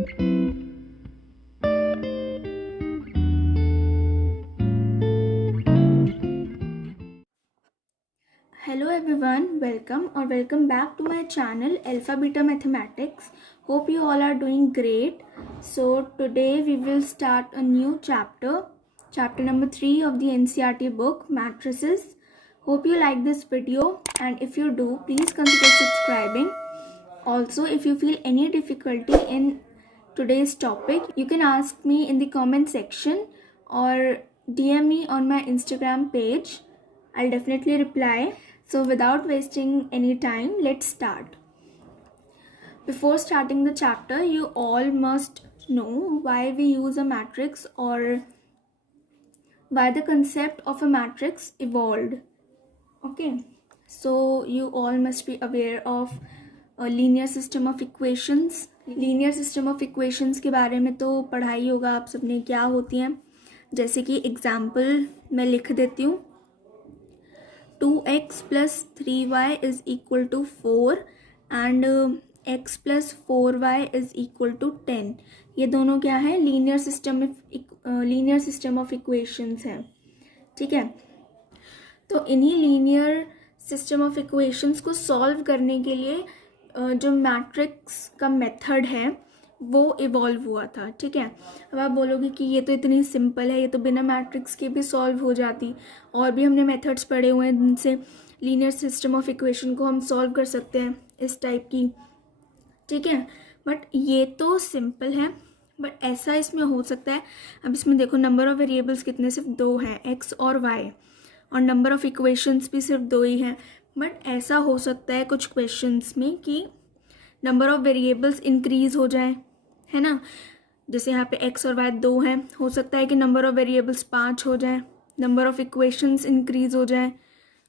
Hello everyone, welcome back to my channel Alpha Beta Mathematics. Hope you all are doing great. So today we will start a new chapter number 3 of the NCERT book, Matrices. Hope you like this video, and if you do, please consider subscribing. Also, if you feel any difficulty in today's topic, you can ask me in the comment section or DM me on my Instagram page. I'll definitely reply. So without wasting any time, let's start. Before starting the chapter, you all must know why we use a matrix or why the concept of a matrix evolved. Okay, so you all must be aware of a linear system of equations. Linear system of equations के बारे में तो पढ़ा ही होगा आप सबने, क्या होती हैं। जैसे कि एग्जाम्पल मैं लिख देती हूँ, 2x + 3y is equal to 4 and x + 4y is equal to 10। ये दोनों क्या है, लीनियर सिस्टम ऑफ इक्वेशंस हैं। ठीक है, तो इन्हीं लीनियर सिस्टम ऑफ इक्वेशंस को सॉल्व करने के लिए जो मैट्रिक्स का मेथड है वो इवॉल्व हुआ था। ठीक है, अब आप बोलोगे कि ये तो इतनी सिंपल है, ये तो बिना मैट्रिक्स के भी सॉल्व हो जाती। और भी हमने मेथड्स पढ़े हुए हैं जिनसे लीनियर सिस्टम ऑफ इक्वेशन को हम सॉल्व कर सकते हैं, इस टाइप की। ठीक है, बट ये तो सिंपल है, बट ऐसा इसमें हो सकता है। अब इसमें देखो, नंबर ऑफ वेरिएबल्स कितने, सिर्फ 2 हैं, x और y, और नंबर ऑफ इक्वेशंस भी सिर्फ 2 ही हैं। बट ऐसा हो सकता है कुछ क्वेश्चंस में कि नंबर ऑफ वेरिएबल्स इंक्रीज हो जाए, है ना। जैसे यहाँ पे x और y 2 हैं, हो सकता है कि नंबर ऑफ वेरिएबल्स 5 हो जाए, नंबर ऑफ इक्वेशंस इंक्रीज हो जाए,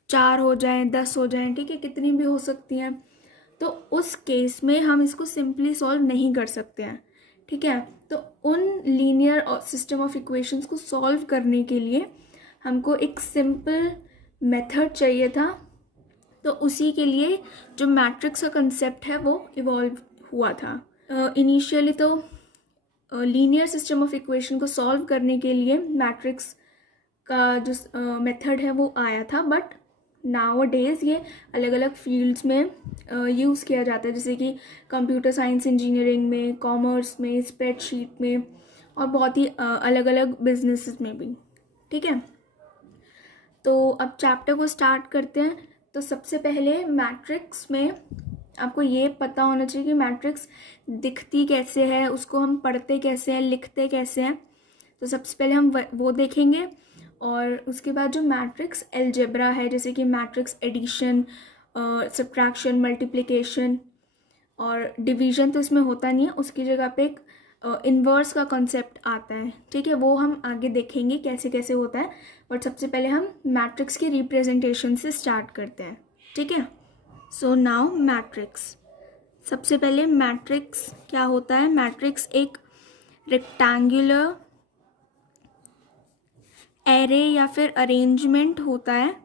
4 हो जाए, 10 हो जाए। ठीक है, कितनी भी हो सकती हैं। तो उस केस में हम इसको सिंपली सॉल्व नहीं कर सकते हैं। ठीक है, तो उन लीनियर सिस्टम ऑफ इक्वेशंस को सॉल्व करने के लिए हमको एक सिंपल मेथड चाहिए था। तो उसी के लिए जो मैट्रिक्स का कंसेप्ट है वो इवॉल्व हुआ था। इनिशियली तो लीनियर सिस्टम ऑफ इक्वेशन को सॉल्व करने के लिए मैट्रिक्स का जो मेथड है वो आया था, बट नाउ डेज ये अलग अलग फील्ड्स में यूज़ किया जाता है, जैसे कि कंप्यूटर साइंस इंजीनियरिंग में, कॉमर्स में, स्प्रेडशीट में, और बहुत ही अलग अलग बिजनेसेस में भी। ठीक है, तो अब चैप्टर को स्टार्ट करते हैं। तो सबसे पहले मैट्रिक्स में आपको ये पता होना चाहिए कि मैट्रिक्स दिखती कैसे है, उसको हम पढ़ते कैसे हैं, लिखते कैसे हैं। तो सबसे पहले हम वो देखेंगे, और उसके बाद जो मैट्रिक्स अलजेब्रा है, जैसे कि मैट्रिक्स एडिशन, सब्ट्रैक्शन, मल्टीप्लिकेशन और डिवीजन तो इसमें होता नहीं है, उसकी जगह पे एक इन्वर्स का कॉन्सेप्ट आता है। ठीक है, वो हम आगे देखेंगे कैसे कैसे होता है, बट सबसे पहले हम मैट्रिक्स की रिप्रेजेंटेशन से स्टार्ट करते हैं। ठीक है, सो नाउ मैट्रिक्स। सबसे पहले मैट्रिक्स क्या होता है। मैट्रिक्स एक रेक्टेंगुलर एरे या फिर अरेंजमेंट होता है,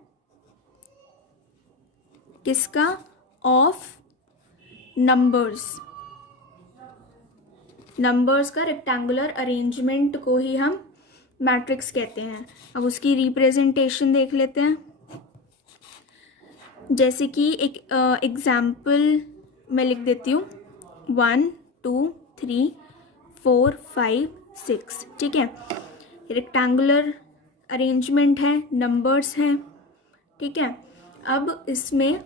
किसका, ऑफ नंबर्स का रेक्टेंगुलर अरेंजमेंट को ही हम मैट्रिक्स कहते हैं। अब उसकी रिप्रेजेंटेशन देख लेते हैं। जैसे कि एक एग्जाम्पल मैं लिख देती हूँ, 1 2 3 4 5 6। ठीक है, रेक्टेंगुलर अरेंजमेंट है, नंबर्स हैं। ठीक है, अब इसमें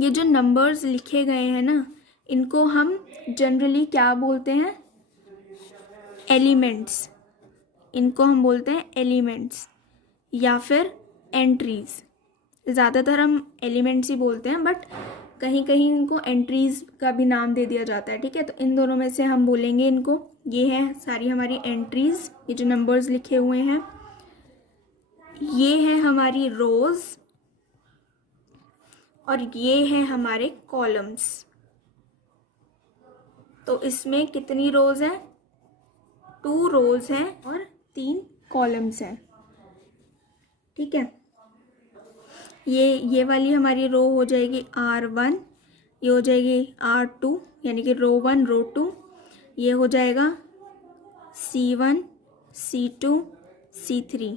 ये जो नंबर्स लिखे गए हैं ना, इनको हम जनरली क्या बोलते हैं, एलिमेंट्स। इनको हम बोलते हैं एलिमेंट्स या फिर एंट्रीज। ज़्यादातर हम एलिमेंट्स ही बोलते हैं, बट कहीं कहीं इनको एंट्रीज का भी नाम दे दिया जाता है। ठीक है, तो इन दोनों में से हम बोलेंगे इनको। ये हैं सारी हमारी एंट्रीज, ये जो नंबर्स लिखे हुए हैं। ये हैं हमारी रोज, और ये हैं हमारे कॉलम्स। तो इसमें कितनी रोज हैं, 2 रोज हैं और 3 कॉलम्स हैं। ठीक है, ये वाली हमारी रो हो जाएगी R1, ये हो जाएगी R2, यानी कि रो 1 रो 2, ये हो जाएगा C1 C2 C3,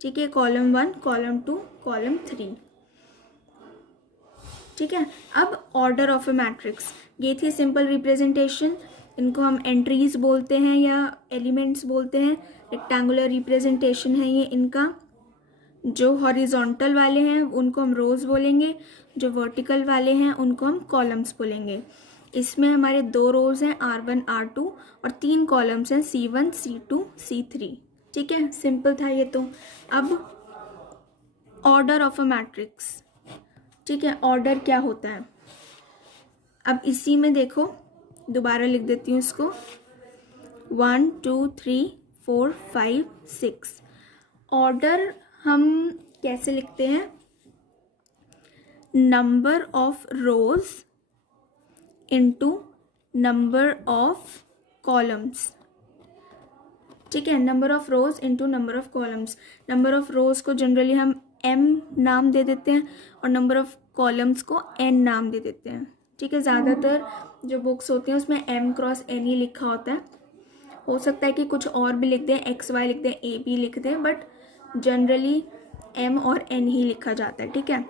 ठीक है, कॉलम 1 कॉलम 2 कॉलम 3, ठीक है। अब ऑर्डर ऑफ ए मैट्रिक्स, ये थी सिंपल रिप्रेजेंटेशन, इनको हम एंट्रीज बोलते हैं या एलिमेंट्स बोलते हैं। रेक्टेंगुलर रिप्रेजेंटेशन है ये इनका। जो हॉरिजॉन्टल वाले हैं उनको हम रोज बोलेंगे, जो वर्टिकल वाले हैं उनको हम कॉलम्स बोलेंगे। इसमें हमारे 2 रोज हैं R1 R2 और 3 कॉलम्स हैं C1 C2 C3, ठीक है, सिंपल था ये तो। अब ऑर्डर ऑफ अ मैट्रिक्स, ठीक है, ऑर्डर क्या होता है। अब इसी में देखो, दोबारा लिख देती हूँ इसको, 1 2 3 4 5 6। ऑर्डर हम कैसे लिखते हैं, number of rose into number of columns, ठीक है, number of rose into number of columns. Number of रोज को जनरली हम m नाम दे देते हैं और नंबर ऑफ कॉलम्स को n नाम दे देते हैं, ठीक है। ज़्यादातर जो बुक्स होती हैं उसमें m क्रॉस n ही लिखा होता है। हो सकता है कि कुछ और भी लिख दें, XY लिख दें, AB लिख दें, बट जनरली m और n ही लिखा जाता है, ठीक है।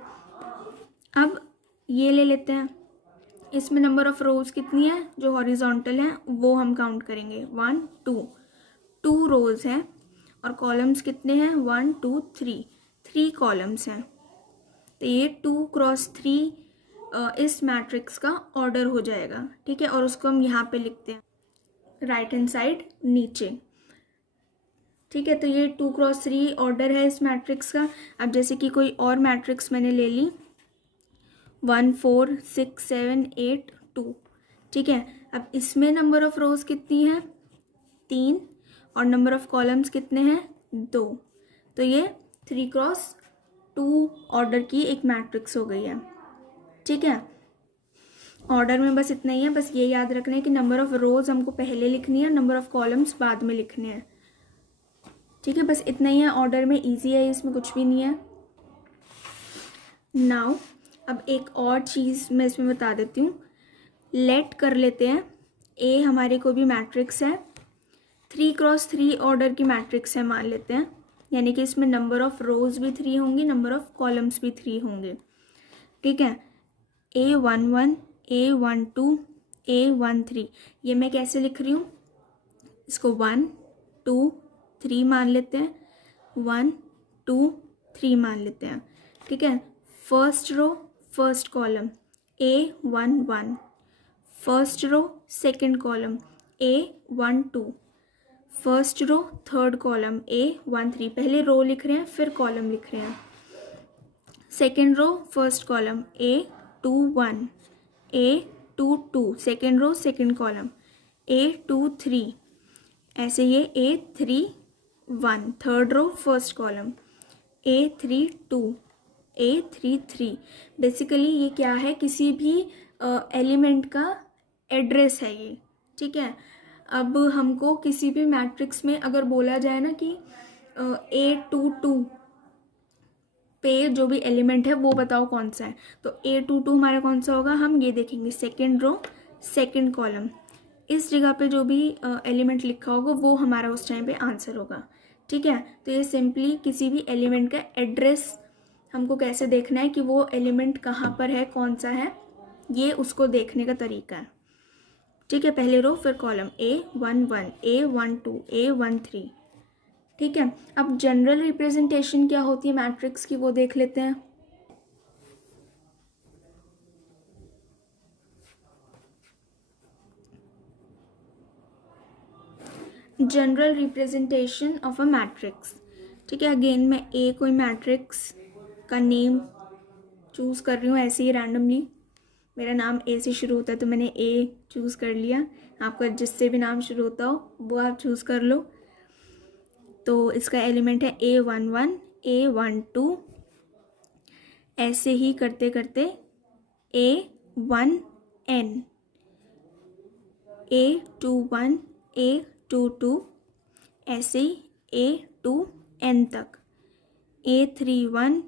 अब ये ले लेते हैं, इसमें नंबर ऑफ रोज कितनी है, जो हॉरिजॉन्टल है वो हम काउंट करेंगे, 1 2 रोज हैं, और कॉलम्स कितने हैं, 1 2 3 कॉलम्स हैं। तो ये 2 क्रॉस 3 इस मैट्रिक्स का ऑर्डर हो जाएगा, ठीक है, और उसको हम यहाँ पे लिखते हैं राइट हैंड साइड नीचे, ठीक है। तो ये 2 क्रॉस 3 ऑर्डर है इस मैट्रिक्स का। अब जैसे कि कोई और मैट्रिक्स मैंने ले ली, 1 4 6 7 8 2, ठीक है। अब इसमें नंबर ऑफ रोज कितनी है, 3, और नंबर ऑफ कॉलम्स कितने हैं, 2। तो ये 3 क्रॉस 2 ऑर्डर की एक मैट्रिक्स हो गई है, ठीक है। ऑर्डर में बस इतना ही है, बस ये याद रखना है कि नंबर ऑफ रोज हमको पहले लिखनी है, नंबर ऑफ कॉलम्स बाद में लिखने हैं, ठीक है, बस इतना ही है। ऑर्डर में इजी है, इसमें कुछ भी नहीं है। नाउ अब एक और चीज़ मैं इसमें बता देती हूँ, लेट कर लेते हैं ए हमारे को भी मैट्रिक्स है, 3 क्रॉस 3 ऑर्डर की मैट्रिक्स है मान लेते हैं, यानी कि इसमें नंबर ऑफ रोज भी 3 होंगी, नंबर ऑफ कॉलम्स भी 3 होंगे, ठीक है। A11 A12 A13, ये मैं कैसे लिख रही हूँ, इसको 1 2 3 मान लेते हैं, 1 2 3 मान लेते हैं, ठीक है। First row first column A11, first row second column A12, first row third column A13, पहले रो लिख रहे हैं फिर कॉलम लिख रहे हैं। Second row first column A21 A22, second row second column A23, ऐसे ये A31, third row first column A32 A33। Basically ये क्या है, किसी भी एलिमेंट का एड्रेस है ये, ठीक है। अब हमको किसी भी मैट्रिक्स में अगर बोला जाए ना कि A22 पे जो भी एलिमेंट है वो बताओ कौन सा है, तो A22 हमारा कौन सा होगा, हम ये देखेंगे सेकेंड रो सेकेंड कॉलम, इस जगह पे जो भी एलिमेंट लिखा होगा वो हमारा उस टाइम पे आंसर होगा, ठीक है। तो ये सिंपली किसी भी एलिमेंट का एड्रेस हमको कैसे देखना है कि वो एलिमेंट कहाँ पर है, कौन सा है, ये उसको देखने का तरीका है, ठीक है। पहले रो फिर कॉलम A11 A12 A13, ठीक है। अब जनरल रिप्रेजेंटेशन क्या होती है मैट्रिक्स की वो देख लेते हैं। General representation of a matrix, ठीक है। अगेन मैं ए कोई मैट्रिक्स का नेम चूज़ कर रही हूँ ऐसे ही रैंडमली, मेरा नाम ए से शुरू होता है तो मैंने ए चूज़ कर लिया, आपका जिससे भी नाम शुरू होता हो वो आप चूज़ कर लो। तो इसका एलिमेंट है A11 A12, ऐसे ही करते करते A1N A21 A22, ऐसे ही A2N तक, A31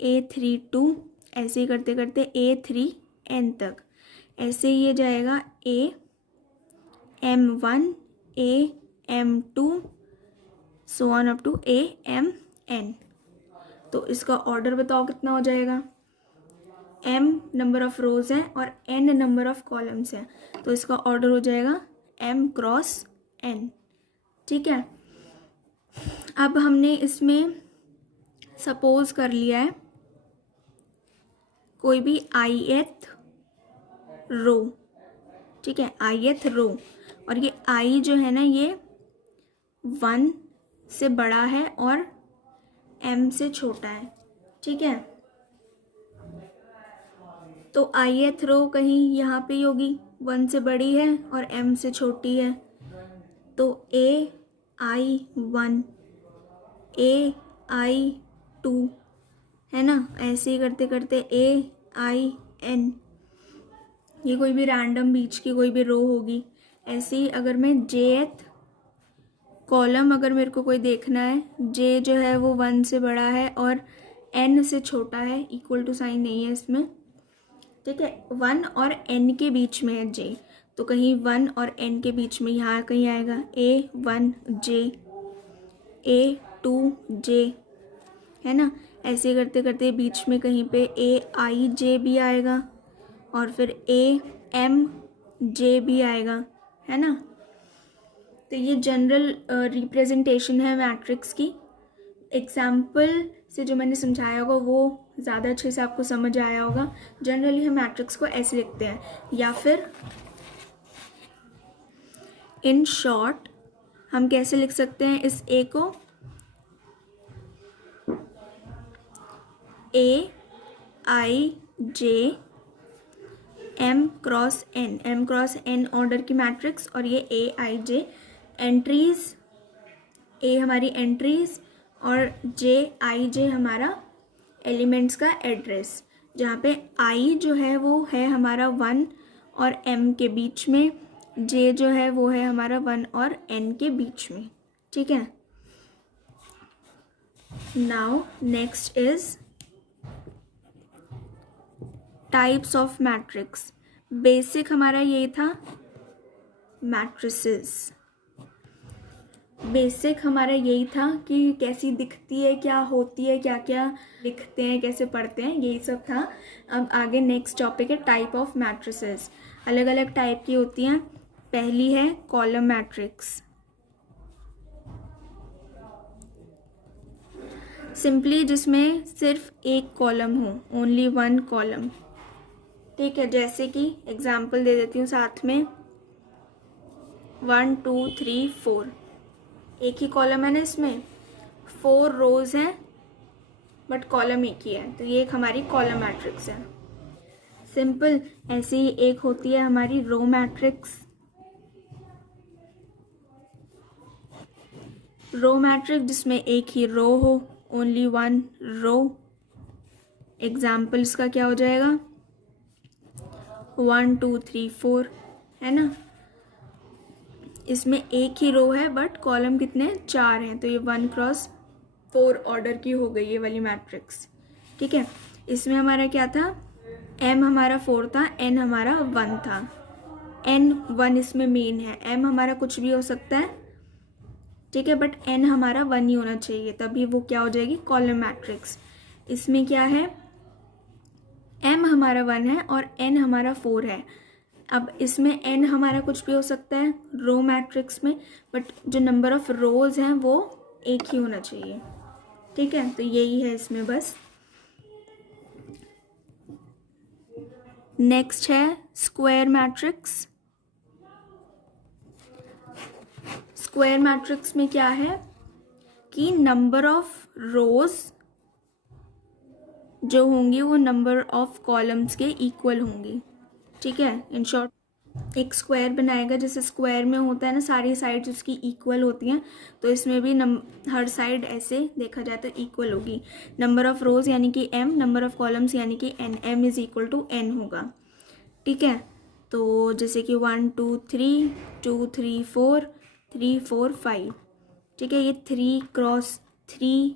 A32, ऐसे ही करते करते A3N तक, ऐसे ही ये जाएगा M1 A M2 so on up to AMN। तो इसका ऑर्डर बताओ कितना हो जाएगा। M नंबर ऑफ रोज है और N नंबर ऑफ कॉलम्स हैं, तो इसका ऑर्डर हो जाएगा M क्रॉस N। ठीक है, अब हमने इसमें सपोज कर लिया है कोई भी ith रो। ठीक है, ith रो, और ये I जो है ना ये 1 से बड़ा है और M से छोटा है। ठीक है, तो ith रो कहीं यहाँ पे होगी, 1 से बड़ी है और M से छोटी है, तो AI1 AI2 है ना, ऐसे ही करते करते AIN, ये कोई भी रैंडम बीच की कोई भी रो होगी। ऐसे ही अगर मैं jth कॉलम अगर मेरे को कोई देखना है, J जो है वो 1 से बड़ा है और N से छोटा है, इक्वल टू साइन नहीं है इसमें। ठीक है, 1 और N के बीच में है J, तो कहीं 1 और N के बीच में यहाँ कहीं आएगा A1J A2J, है ना। ऐसे करते करते बीच में कहीं पे AIJ भी आएगा और फिर AMJ भी आएगा, है ना। तो ये जनरल रिप्रेजेंटेशन है मैट्रिक्स की। एग्जाम्पल से जो मैंने समझाया होगा वो ज़्यादा अच्छे से आपको समझ आया होगा। जनरली हम मैट्रिक्स को ऐसे लिखते हैं, या फिर इन शॉर्ट हम कैसे लिख सकते हैं इस A को, AIJ M cross N order की मैट्रिक्स, और ये AIJ एंट्रीज, A हमारी एंट्रीज और JIJ हमारा एलिमेंट्स का एड्रेस, जहाँ पे I जो है वो है हमारा 1 और M के बीच में, J जो है वो है हमारा 1 और N के बीच में। ठीक है, now next is types of matrix. Basic हमारा ये था मैट्रिसेस, बेसिक हमारा यही था कि कैसी दिखती है, क्या होती है, क्या क्या लिखते हैं, कैसे पढ़ते हैं, यही सब था। अब आगे नेक्स्ट टॉपिक है टाइप ऑफ मैट्रिसेस। अलग अलग टाइप की होती हैं। पहली है कॉलम मैट्रिक्स। सिंपली जिसमें सिर्फ एक कॉलम हो, ओनली 1 कॉलम। ठीक है, जैसे कि एग्जाम्पल दे देती हूँ साथ में, 1 2 3 4, एक ही कॉलम है ना, इसमें 4 रोज हैं बट कॉलम एक ही है, तो ये एक हमारी कॉलम मैट्रिक्स है। सिंपल ऐसे ही एक होती है हमारी रो मैट्रिक्स। रो मैट्रिक्स जिसमें एक ही रो हो, ओनली 1 रो। एग्जाम्पल इसका क्या हो जाएगा, 1 2 3 4, है ना। इसमें एक ही रो है बट कॉलम कितने 4 हैं, तो ये 1 क्रॉस 4 ऑर्डर की हो गई ये वाली मैट्रिक्स। ठीक है, इसमें हमारा क्या था, M हमारा 4 था, N हमारा 1 था। N 1 इसमें मेन है, M हमारा कुछ भी हो सकता है, ठीक है, बट N हमारा 1 ही होना चाहिए, तभी वो क्या हो जाएगी, कॉलम मैट्रिक्स। इसमें क्या है, M हमारा 1 है और N हमारा 4 है। अब इसमें N हमारा कुछ भी हो सकता है रो मैट्रिक्स में, बट जो नंबर ऑफ रोज हैं वो एक ही होना चाहिए। ठीक है, तो यही है इसमें बस। नेक्स्ट है स्क्वायर मैट्रिक्स। स्क्वायर मैट्रिक्स में क्या है कि नंबर ऑफ रोज जो होंगी वो नंबर ऑफ कॉलम्स के इक्वल होंगी। ठीक है, इन शॉर्ट एक स्क्वायर बनाएगा, जैसे स्क्वायर में होता है ना सारी साइड्स उसकी इक्वल होती हैं, तो इसमें भी हर साइड ऐसे देखा जाए तो इक्वल होगी। नंबर ऑफ रोज यानी कि M, नंबर ऑफ कॉलम्स यानी कि N, M is equal to N होगा। ठीक है, तो जैसे कि 1 2 3 2 3 4 3 4 5, ठीक है, ये 3 क्रॉस 3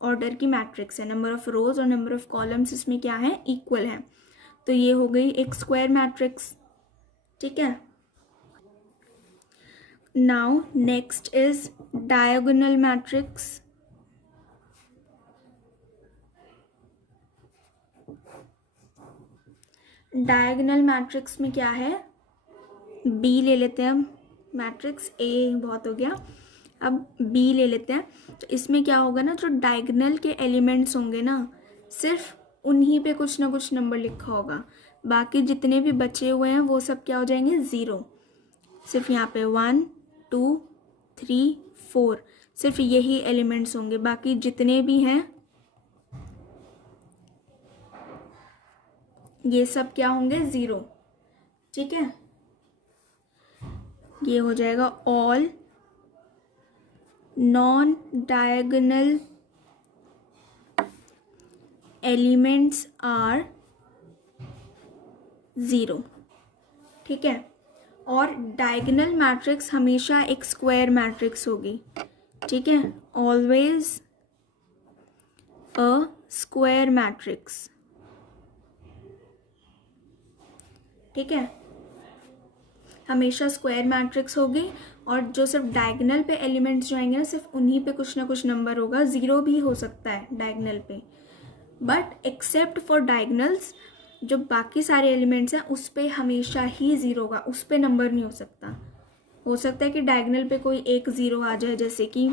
ऑर्डर की मैट्रिक्स है। नंबर ऑफ रोज और नंबर ऑफ कॉलम्स इसमें क्या है, इक्वल है, तो ये हो गई एक स्क्वायर मैट्रिक्स। ठीक है, Now next is diagonal matrix. Diagonal matrix में क्या है, बी ले लेते हैं हम, मैट्रिक्स ए बहुत हो गया, अब बी ले लेते हैं। तो इसमें क्या होगा ना, जो डायगोनल के एलिमेंट्स होंगे ना, सिर्फ उन्हीं पे कुछ ना कुछ नंबर लिखा होगा, बाकी जितने भी बचे हुए हैं वो सब क्या हो जाएंगे, ज़ीरो। सिर्फ यहाँ पे 1 2 3 4 सिर्फ यही एलिमेंट्स होंगे, बाकी जितने भी हैं ये सब क्या होंगे, ज़ीरो। ठीक है, ये हो जाएगा all non diagonal elements are zero. ठीक है, और डायगोनल मैट्रिक्स हमेशा एक स्क्वायर मैट्रिक्स होगी। ठीक है, ऑलवेज अ स्क्वायर मैट्रिक्स। ठीक है, हमेशा स्क्वायर मैट्रिक्स होगी, और जो सिर्फ डायगोनल पे एलिमेंट्स जो आएंगे ना, सिर्फ उन्हीं पे कुछ ना कुछ नंबर होगा, ज़ीरो भी हो सकता है डायगोनल पे, बट एक्सेप्ट फॉर डायगोनल्स जो बाकी सारे एलिमेंट्स हैं उस पे हमेशा ही ज़ीरो होगा, उस पे नंबर नहीं हो सकता। हो सकता है कि डायगोनल पे कोई एक ज़ीरो आ जाए, जैसे कि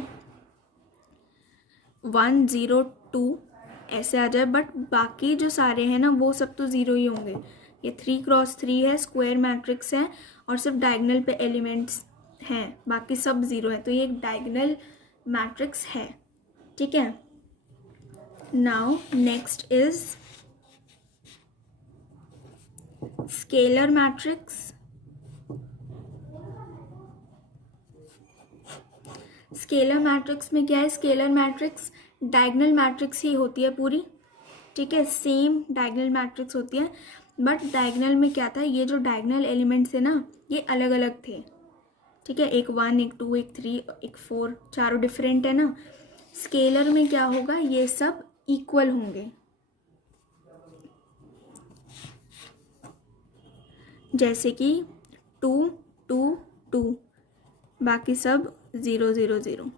1 0 2 ऐसे आ जाए, बट बाकी जो सारे हैं ना वो सब तो ज़ीरो ही होंगे। ये 3x3 है, स्क्वायर मैट्रिक्स है, और सिर्फ डायगोनल पे एलिमेंट्स हैं, बाकी सब ज़ीरो है, तो ये एक डायगोनल मैट्रिक्स है। ठीक है, now next is scalar matrix. Scalar matrix में क्या है, स्केलर मैट्रिक्स डायगोनल मैट्रिक्स ही होती है पूरी। ठीक है, सेम डायगोनल मैट्रिक्स होती है, बट डायगोनल में क्या था, ये जो डायगोनल एलिमेंट्स है ना ये अलग अलग थे। ठीक है, एक 1 एक 2 एक 3 एक 4, चारों डिफरेंट है ना। स्केलर में क्या होगा, ये सब इक्वल होंगे, जैसे कि 2 2 2, बाकी सब 0 0 0।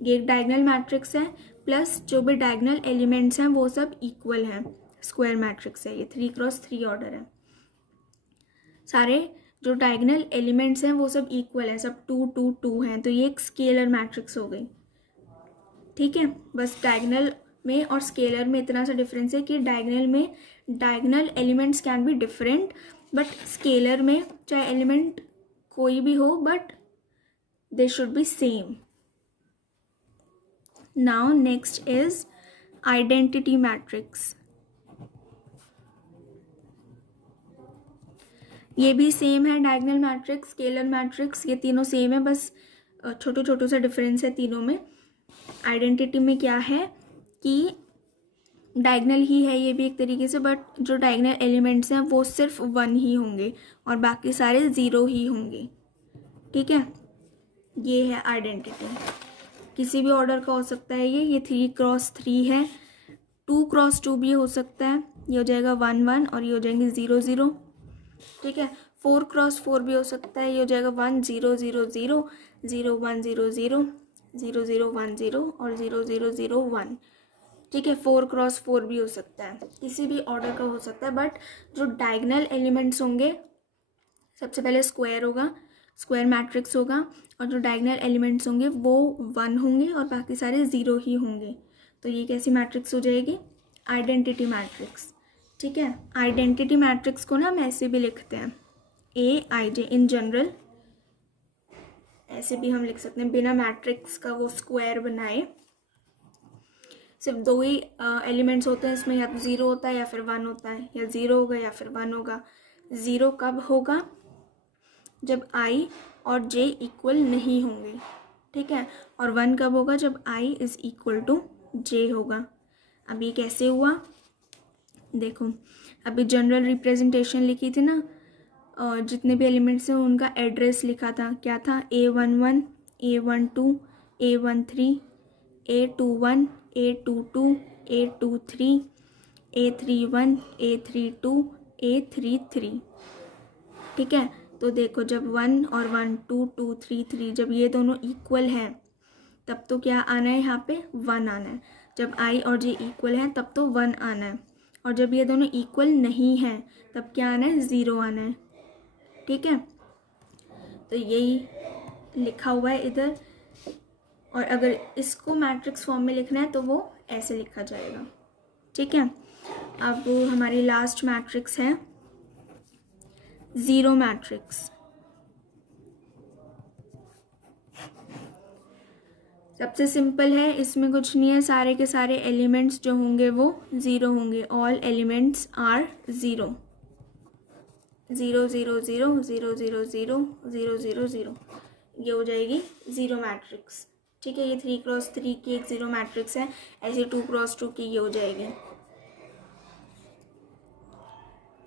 ये एक डायगोनल मैट्रिक्स है, प्लस जो भी डायगोनल एलिमेंट्स हैं वो सब इक्वल हैं, स्क्वायर मैट्रिक्स है, ये 3x3 ऑर्डर है। सारे जो डायगोनल एलिमेंट्स हैं वो सब इक्वल है, सब 2 2 2 हैं, तो ये एक स्केलर मैट्रिक्स हो गई। ठीक है, बस डायगोनल में और स्केलर में इतना सा डिफरेंस है कि डायगोनल में diagonal elements can be different, but scalar में चाहे एलिमेंट कोई भी हो but they should be same. Now next is identity matrix. ये भी सेम है, डायगोनल मैट्रिक्स, स्केलर मैट्रिक्स, ये तीनों सेम है, बस छोटे छोटे सा डिफरेंस है तीनों में। आइडेंटिटी में क्या है कि डायगोनल ही है ये भी एक तरीके से, बट जो डायगोनल एलिमेंट्स हैं वो सिर्फ 1 ही होंगे और बाकी सारे 0 ही होंगे। ठीक है, ये है आइडेंटिटी, किसी भी ऑर्डर का हो सकता है ये 3x3 है, 2x2 भी हो सकता है, ये हो जाएगा 1 1 और ये हो जाएंगे 0 0। ठीक है, 4x4 भी हो सकता है, ये हो जाएगा 1 0 0 0 0 1 0 0 0 0 1 0 और 0 0 0 1। ठीक है, 4x4 भी हो सकता है, किसी भी ऑर्डर का हो सकता है, बट जो डायगोनल एलिमेंट्स होंगे सबसे पहले स्क्वायर होगा, स्क्वायर मैट्रिक्स होगा, और जो डायगोनल एलिमेंट्स होंगे वो 1 होंगे और बाकी सारे 0 ही होंगे, तो ये कैसी मैट्रिक्स हो जाएगी, आइडेंटिटी मैट्रिक्स। ठीक है, आइडेंटिटी मैट्रिक्स को ना हम ऐसे भी लिखते हैं AIJ इन जनरल, ऐसे भी हम लिख सकते हैं बिना मैट्रिक्स का वो स्क्वायर बनाए। सिर्फ 2 ही एलिमेंट्स होते हैं इसमें, या तो 0 होता है या फिर 1 होता है, या 0 होगा या फिर 1 होगा। 0 कब होगा, जब I और J इक्वल नहीं होंगे। ठीक है, और 1 कब होगा, जब I is equal to J होगा। अब ये कैसे हुआ, देखो अभी जनरल रिप्रेजेंटेशन लिखी थी ना, जितने भी एलिमेंट्स हैं उनका एड्रेस लिखा था, क्या था, A11 A12 A13 A21 A22 A23 A31 A32 A33। ठीक है, तो देखो जब 1 और 1, 2 2 3 3, जब ये दोनों इक्वल हैं तब तो क्या आना है, यहाँ पे 1 आना है। जब i और j इक्वल हैं तब तो 1 आना है, और जब ये दोनों इक्वल नहीं हैं तब क्या आना है, 0 आना है। ठीक है, तो यही लिखा हुआ है इधर। और अगर इसको मैट्रिक्स फॉर्म में लिखना है तो वो ऐसे लिखा जाएगा। ठीक है, अब हमारी लास्ट मैट्रिक्स है ज़ीरो मैट्रिक्स। सबसे सिंपल है, इसमें कुछ नहीं है, सारे के सारे एलिमेंट्स जो होंगे वो ज़ीरो होंगे। ऑल एलिमेंट्स आर ज़ीरो, 0 0 0 0 0 0 0 0 0, ये हो जाएगी ज़ीरो मैट्रिक्स। ठीक है, ये 3x3 की एक ज़ीरो मैट्रिक्स है, ऐसे 2x2 की ये हो जाएगी।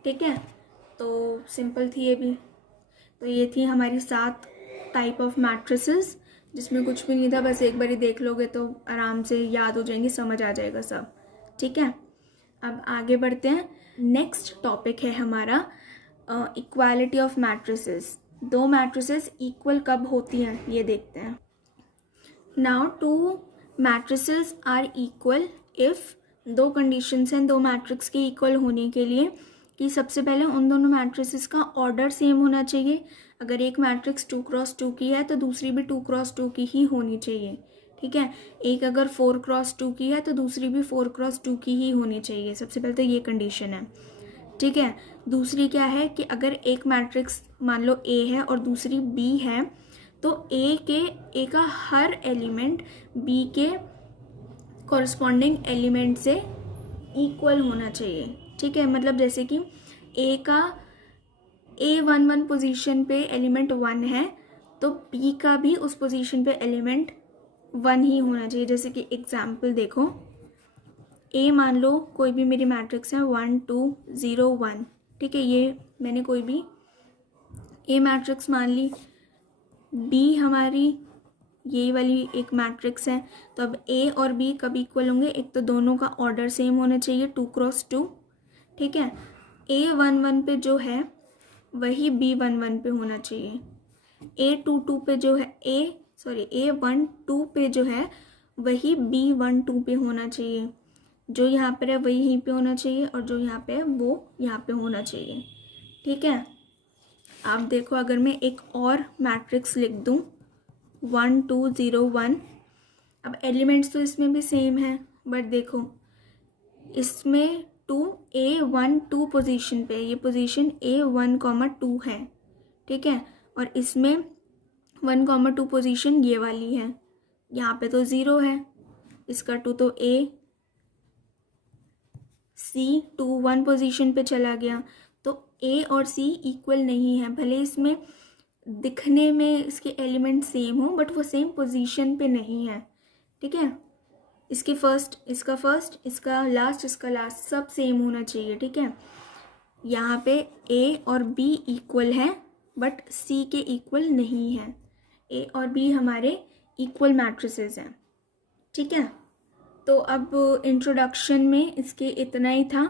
ठीक है, तो सिंपल थी ये भी। तो ये थी हमारी 7 टाइप ऑफ मैट्रिसेस, जिसमें कुछ भी नहीं था, बस एक बारी देख लोगे तो आराम से याद हो जाएंगे, समझ आ जाएगा सब। ठीक है, अब आगे बढ़ते हैं। नेक्स्ट टॉपिक है हमारा इक्वालिटी ऑफ मैट्रिसेस। दो मैट्रिसेस इक्वल कब होती हैं ये देखते हैं। Now two matrices are equal if, दो कंडीशंस हैं दो मैट्रिक्स के इक्वल होने के लिए, कि सबसे पहले उन दोनों मैट्रिसेस का ऑर्डर सेम होना चाहिए। अगर एक मैट्रिक्स 2x2 की है तो दूसरी भी 2x2 की ही होनी चाहिए। ठीक है, एक अगर 4x2 की है तो दूसरी भी 4x2 की ही होनी चाहिए। सबसे पहले तो ये कंडीशन है। ठीक है, दूसरी क्या है कि अगर एक मैट्रिक्स मान लो A है और दूसरी B है, तो A का हर एलिमेंट B के कॉरस्पॉन्डिंग एलिमेंट से इक्वल होना चाहिए। ठीक है, मतलब जैसे कि A का A11 पोजीशन पे एलिमेंट 1 है तो B का भी उस पोजीशन पे एलिमेंट 1 ही होना चाहिए। जैसे कि एग्जाम्पल देखो, A मान लो कोई भी मेरी मैट्रिक्स है 1 2 0 1। ठीक है, ये मैंने कोई भी A मैट्रिक्स मान ली। B हमारी ये वाली एक मैट्रिक्स है, तो अब A और B कब इक्वल होंगे, एक तो दोनों का ऑर्डर सेम होना चाहिए 2x2। ठीक है, A11 पे जो है वही B11 पे होना चाहिए। A22 पे जो है A12 पे जो है वही B12 पे होना चाहिए। जो यहाँ पर है वही यहीं पे होना चाहिए, और जो यहाँ पे है वो यहाँ पे होना चाहिए। ठीक है, आप देखो अगर मैं एक और मैट्रिक्स लिख दूँ 1 2 0 1, अब एलिमेंट्स तो इसमें भी सेम है, बट देखो इसमें 2 पोजीशन पे, ये पोजीशन A1, 2 है। ठीक है, और इसमें 1, 2 पोजीशन ये वाली है। यहाँ पे तो 0 है, इसका 2 तो C 1 पोजीशन पे चला गया, तो A और C इक्वल नहीं है। भले इसमें दिखने में इसके एलिमेंट सेम हो, बट वो सेम पोजीशन पे नहीं है। ठीक है, इसकी फर्स्ट, इसका फर्स्ट, इसका लास्ट, इसका लास्ट, सब सेम होना चाहिए। ठीक है, यहाँ पे A और B इक्वल है बट C के इक्वल नहीं है। A और B हमारे इक्वल मैट्रिसेस हैं। ठीक है, तो अब इंट्रोडक्शन में इसके इतना ही था।